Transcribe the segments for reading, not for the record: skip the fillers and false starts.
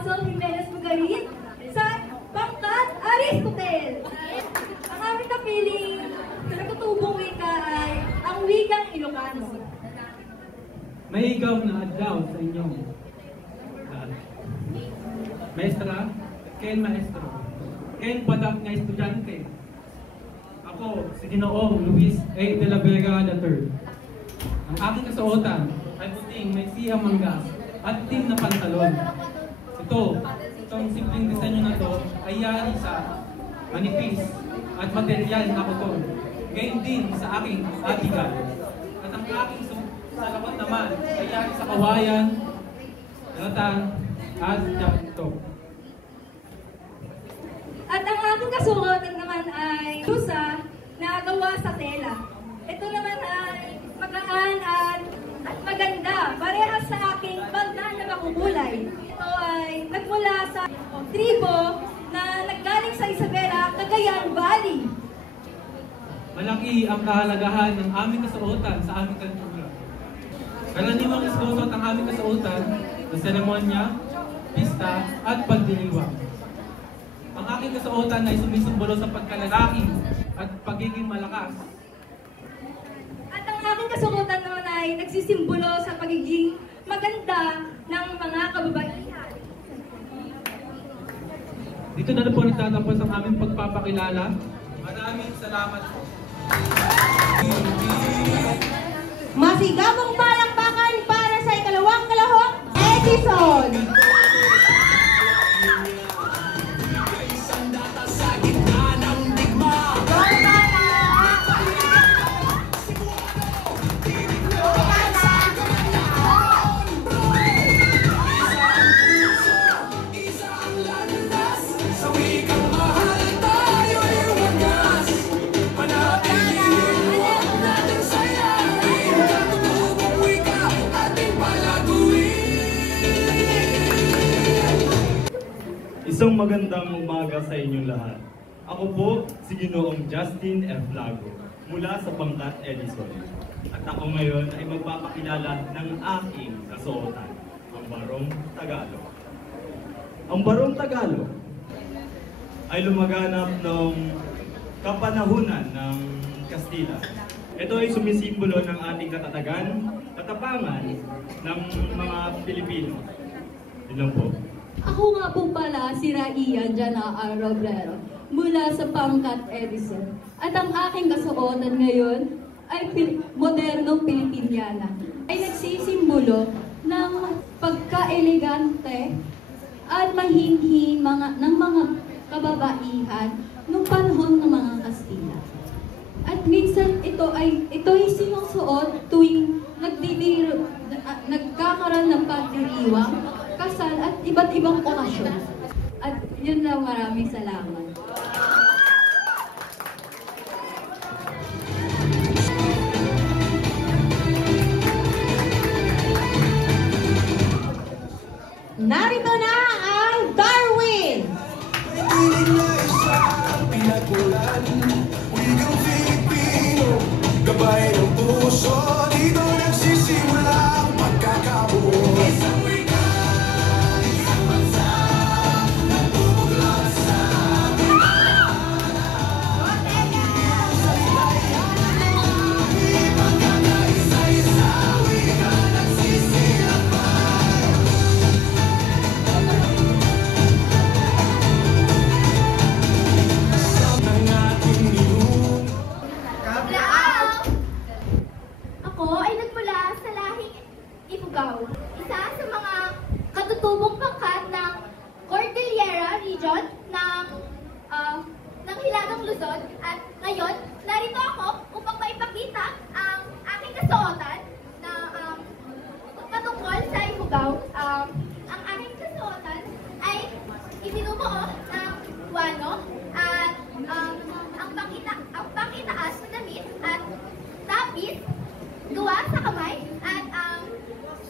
Apostol Jimenez Magarin sa pangkat Aristotle. Ang aming napiling katutubong wika ay ang wikang Ilocano. Maigaw na adlaw sa inyong Maestra, Ken Maestro, Ken Padak nga estudyante. Ako, si Ginoong Luis A. de la Vega III. Ang aking kasuotan ay puting may siyang mangga at tim na pantalon. Itong simpleng disenyo na to ay yari sa manipis at material na koton. Gayon din sa aking atigan. At ang aking salamat naman ay yari sa kawayan, ratan, at jakto. At ang aking kasuotan naman ay lusa na gawa sa tela. Ito naman ay magaan at maganda. Parehas sa aking bagdaan na makukulay. Ito ay nagmula sa tribo na naggaling sa Isabela, Cagayan Valley. Malaki ang kahalagahan ng aming kasuotan sa aming kultura. Karaniwang isgosot ang aming kasuotan sa seremonya, pista, at pagdiriwang. Ang aking kasuotan ay sumisimbolo sa pagkalalaki at pagiging malakas. At ang aking kasuotan naman ay nagsisimbolo sa pagiging maganda ng mga kababaihan. Dito na po nagtatapos ang aming pagpapakilala. Maraming salamat po. Masigabong palakpakan para sa ikalawang kalahok, Edison! Isang magandang umaga sa inyong lahat. Ako po si Ginoong Justin F. Lago mula sa Pangkat Edison. At ako ngayon ay magpapakilala ng aking kasuotan, ang Barong Tagalog. Ang Barong Tagalog ay lumaganap noong kapanahunan ng Kastila. Ito ay sumisimbolo ng ating katatagan, katapangan ng mga Pilipino. Yun lang po. Ako nga po pala si Raian Jana R. Robrero mula sa Pangkat Edison. At ang aking kasuotan ngayon ay modernong Pilipiniana. Ay nagsisimbolo ng pagka-elegante at mahinhin ng mga kababaihan nung panahon ng mga Kastila. At minsan ito ay sinusuot tuwing nagkakaroon ng pagdiriwang, kasal at iba't ibang okasyon. At yun lang, maraming salamat. Narito na ang Darwin! Gabay ng puso, dito nagsisimula ang pagkakabuo. Ako ay nagmula sa lahing Ifugao, isa sa mga katutubong pangkat ng Cordillera Region ng Hilagang Luzon. At ngayon, narito ako upang maipakita ang aking kasuotan na patungkol sa Ifugao. Ang aking kasuotan ay ibinubuo ng guano at ang pangitaas na damit at tapis gawa sa kamay, at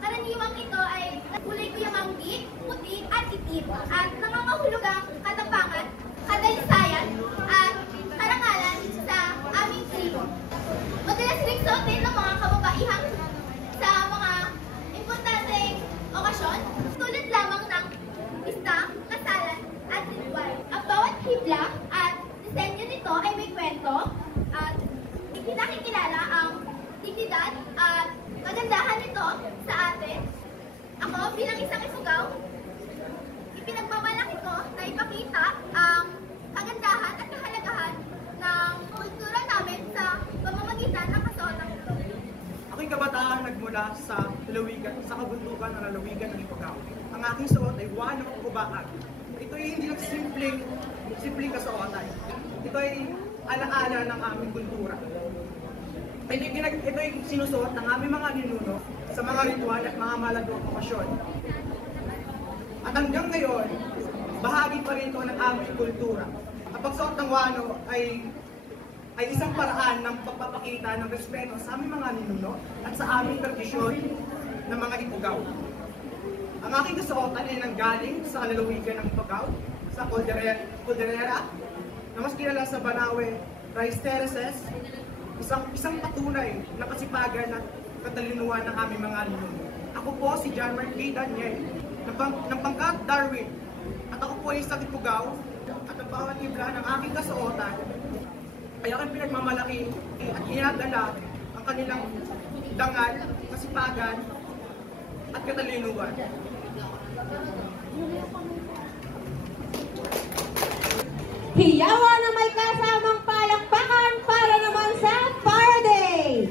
karaniwang ito ay kulay kuyamanggi, puti at itim, at nangangahulog ang katapangan, kadalisayan at karangalan sa aming tribo. Madalas rin suotin ng mga kababaihan sa mga importanteng okasyon, tulad lamang ng kalidad at kagandahan nito sa atin. Ako bilang isang Ifugao, ipinagmamalaki ko na ipakita ang kagandahan at kahalagahan ng kultura namin sa pamamagitan ng kasuotan ito. Aking kabataan nagmula sa kabundukan ng lalawigan ng Ifugao. Ang aking suot ay wano o kubaan. Ito ay hindi lang simpleng kasuotan. Ito ay alaala ng aming kultura. Ito ay sinusuot ng aming mga ninuno sa mga ritual at mga malagong okasyon. At hanggang ngayon, bahagi pa rin ito ng aming kultura. Ang pagsuot ng wano ay isang paraan ng pagpapakita ng respeto sa aming mga ninuno at sa aming tradisyon ng mga Ifugao. Ang aking kasuotan ay nanggaling sa lalawigan ng Ifugao, sa Cordillera, na mas kilala sa Banawe Rice Terraces, isang patunay na kasipagan at katalinuhan ng aming mga ninuno. Ako po si John Mark K. Daniel, ng pangkat Darwin, at ako po ay isang Ifugao, at ang bawat ibla ng aking kasuotan ay aking pinagmamalaki at hinadala ang kanilang dangal, kasipagan, at katalinuhan. Hiyawan na may kasamang palakpakan para naman sa Faraday!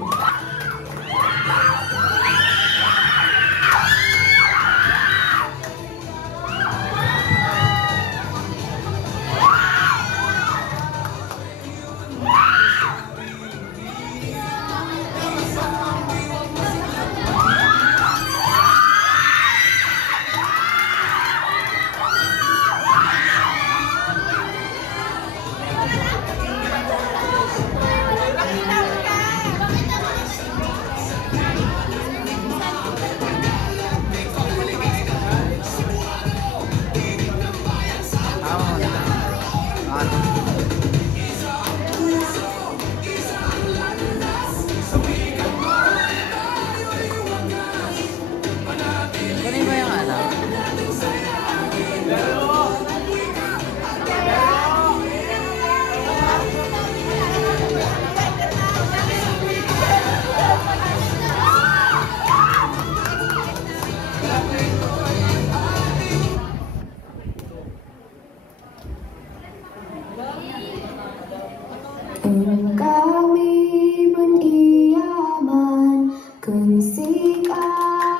Kung kami man iyaman, kung sika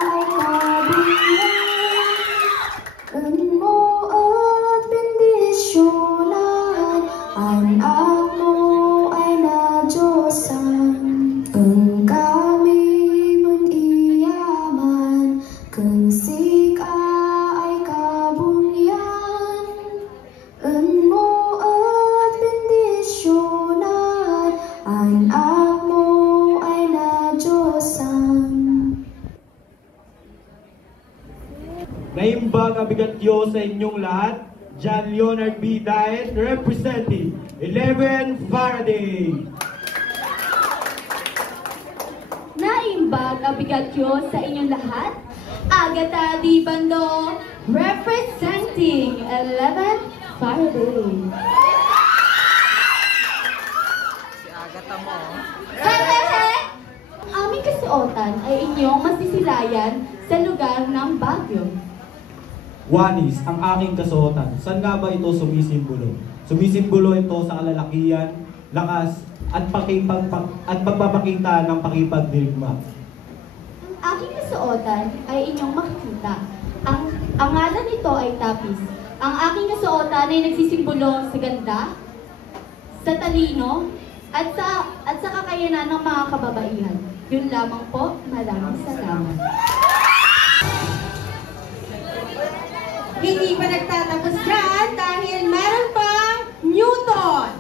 ay kabilang, kung mo at bendisyonan, anak mo ay nadyosan. Kung kami man iyaman, kung sika ay kabunyan, kung mo at bendisyonan, anak mo ay nadyosan. Naimbag ang bigatyo sa inyong lahat, John Leonard B. Daet, representing 11 Faraday. Naimbag ang bigatyo sa inyong lahat, Agatha Di Bando, representing 11 Faraday. Hehehe! Ang aming kasuotan ay inyong masisilayan sa lugar ng Baguio. Wanis, ang aking kasuotan. Saan nga ba ito sumisimbolo? Sumisimbolo ito sa kalalakihan, lakas, at pagpapakita ng pakipagdirigma. Ang aking kasuotan ay inyong makikita. Ang ngalan nito ay tapis. Ang aking kasuotan ay nagsisimbolo sa ganda, sa talino, at sa kakayanan ng mga kababaihan. Yun lamang po. Maraming salamat. Hindi pa nagtatapos dyan dahil meron pang Newton!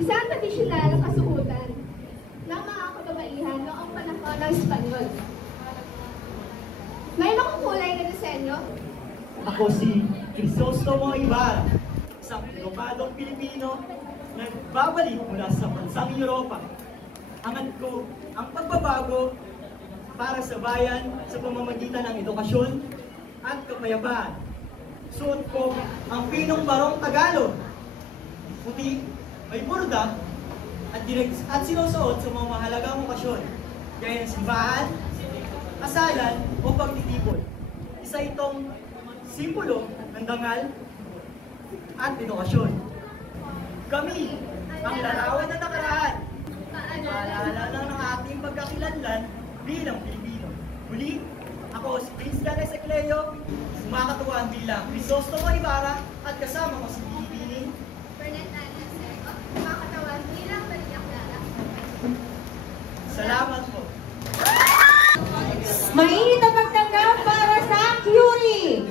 Isang tradisyonal na kasuotan ng mga kababaihan noong panahon ng Espanyol. May makukulay na disenyo. Ako si Crisostomo Ibarra, isang pinobadong Pilipino na nagbabalik mula sa bansang Europa. Hangad ko ang pagbabago para sa bayan sa pamamagitan ng edukasyon at kapayapaan. Suot ko ang pinong barong Tagalog, puti, may burda, at sinusuot sa mga mahalagang okasyon, gaya ng simbahan, kasalan o pagtitipon. Isa itong simbolo ng dangal at edukasyon. Kami ang larawan na nakaraan. Paalala lang ng ating pagkakilanlan bilang Pilipino. Muli, ako si Prince Danes Ecleo, sumakatuwaan bilang Crisostomo Ibarra at kasama ko si Bini Fernanda Seco, sumakatuwaan bilang Maria Clara. Salamat po. Mainit na pagtanggap para sa Curie!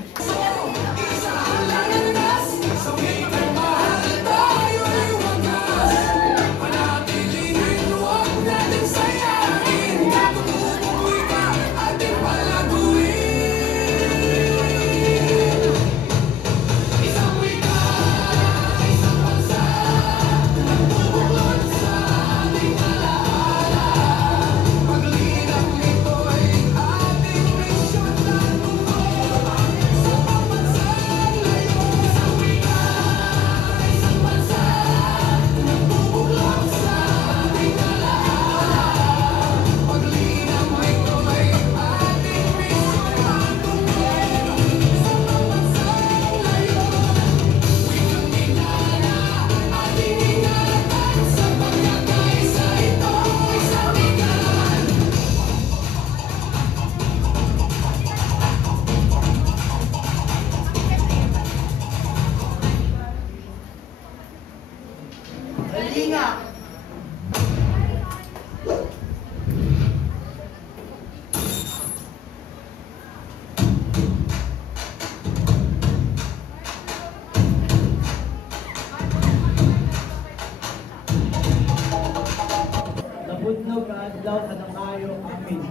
Nabudnog na adlaw sa kayo amin.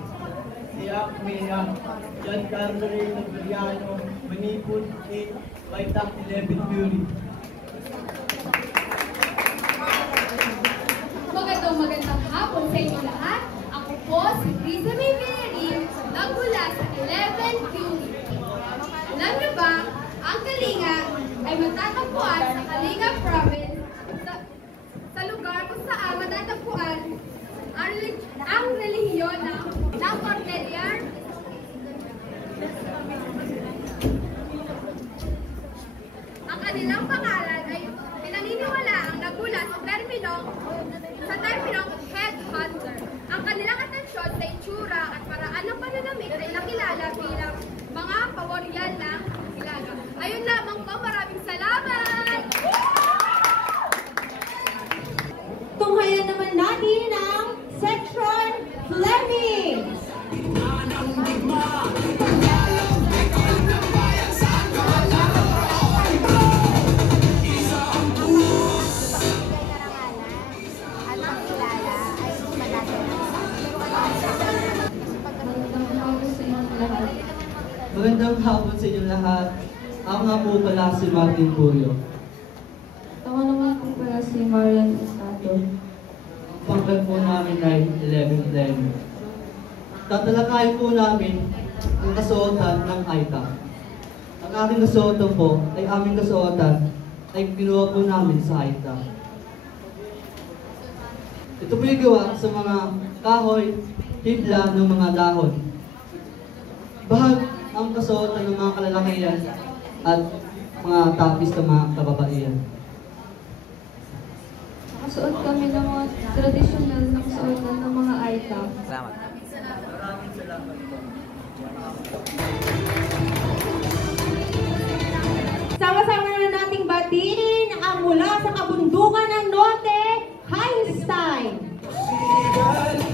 Siya, Mea, Giancarlo Reyno Briano, Manipur 8, Baitang 11 Fury. Magandang hapon sa inyo lahat. Ako po si Risa May Villarreal, nagmula sa 11 Curie. Alam niyo ba, ang Kalinga ay matatagpuan sa Kalinga Province sa lugar kung saan matatagpuan ang relihiyon ng Cordillera. Ang kanilang pangalan ay pinaniniwalaang nagmula sa terminong headhunter. Ang kanilang atensyon sa itsura at paraan ng pananamit ay nakilala bilang mga paworyal ng Hilaga. Ayun lamang po, maraming salamat! Tunghayan naman natin ang Section Fleming! Magandang hapon sa inyo lahat. Ako nga po pala si Martin Curio. Ako naman po pala si Marian Estado. Ang pangkat po namin ay 11 Fleming. Tatalakayin po namin ang kasuotan ng AITA. Ang aming kasuotan po ay aming kasuotan ay kinuha po namin sa AITA. Ito po yung gawa sa mga kahoy, hibla ng mga dahon. Bahag ang kasuotan ng mga kalalakihan at mga tapis ng mga kababaihan. Nakasuot kami ng mga tradisyonal na kasuotan ng mga AITA. Salamat. Maraming salamat po. Sama-sama na nating batiin ang mula sa kabundukan ng Norte, Einstein!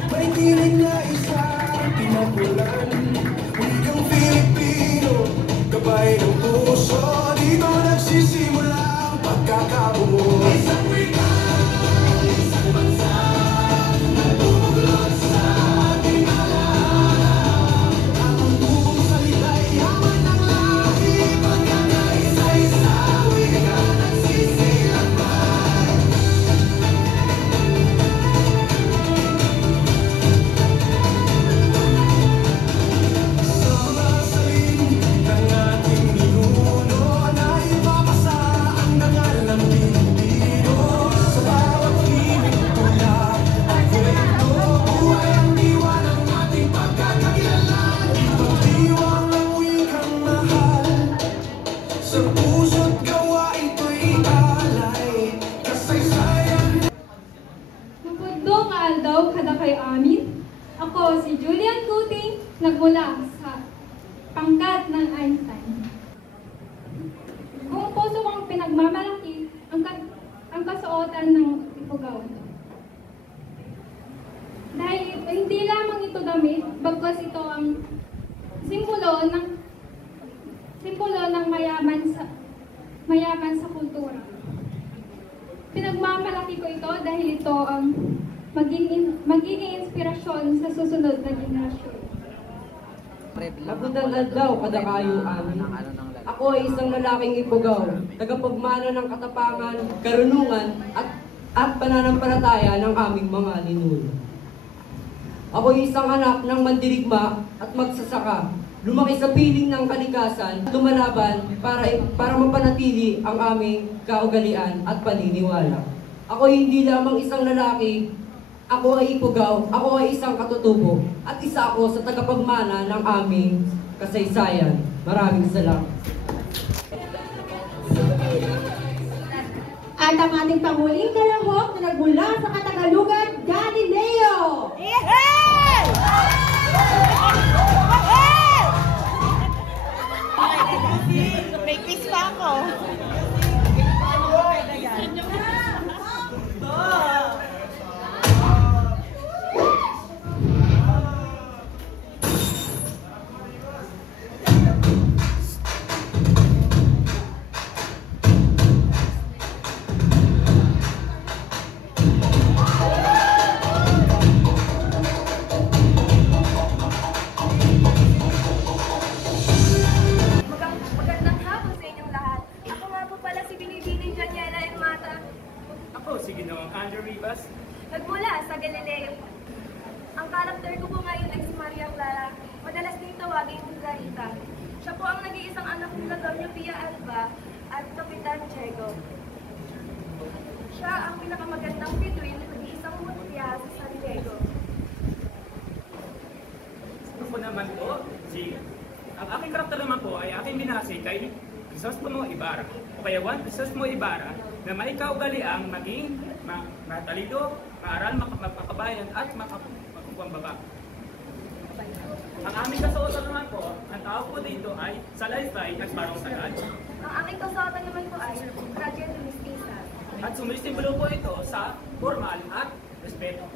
May tinig na isa, pinapulan, wikang Pilipino, gabay ng puso, dito nagsisimula ang nagmula sa pangkat ng Einstein. Buong puso kong pinagmamalaki ang kasuotan ng Ifugao. Dahil hindi lamang ito damit, bagkus ito ang simbolo ng mayaman sa kultura. Pinagmamalaki ko ito dahil ito ang magiging inspirasyon sa susunod na generasyon. Magandang adlaw, kadakayo amin. Ako ay isang lalaking Ifugao, tagapagmana ng katapangan, karunungan at pananampalataya ng aming mga ninuno. Ako ay isang anak ng mandirigma at magsasaka, lumaki sa piling ng kalikasan, lumalaban para mapanatili ang aming kaugalian at paniniwala. Ako ay hindi lamang isang lalaki, ako ay Ifugao, ako ay isang katutubo, at isa ako sa tagapagmana ng aming kasaysayan. Maraming salamat. At ang ating panguling kalahok na nagmula sa Katagalugan, Galileo! May quiz pa ako. Magandang hapon sa inyong lahat. Ako nga po pala si Binibining Daniela Hermata. Ako, si Ginoong Andrew Rivas. Nagmula sa Galileo. Ang karakter ko po ngayon ay si Maria Clara. Madalas din tawagin si Clarita. Siya po ang nag-iisang anak nila Doña Pia Alba at Kapitan Diego. Siya ang pinakamagandang bituin at nag-iisang mutya sa San Diego. Ako naman po, ang aking karakter naman po ay aking binasi kay Crisostomo Ibarra. O kaya Juan Crisostomo Ibarra na may kaugaliang maging matalino, maaral, mapakabayan at makakumbaba. Ang aming kasuotan naman po, ang tawag po dito ay salaysay at barong sagad. Ang aking kasuotan naman po ay Radyo de Mestiza. At sumisimbolo po ito sa formal at respeto.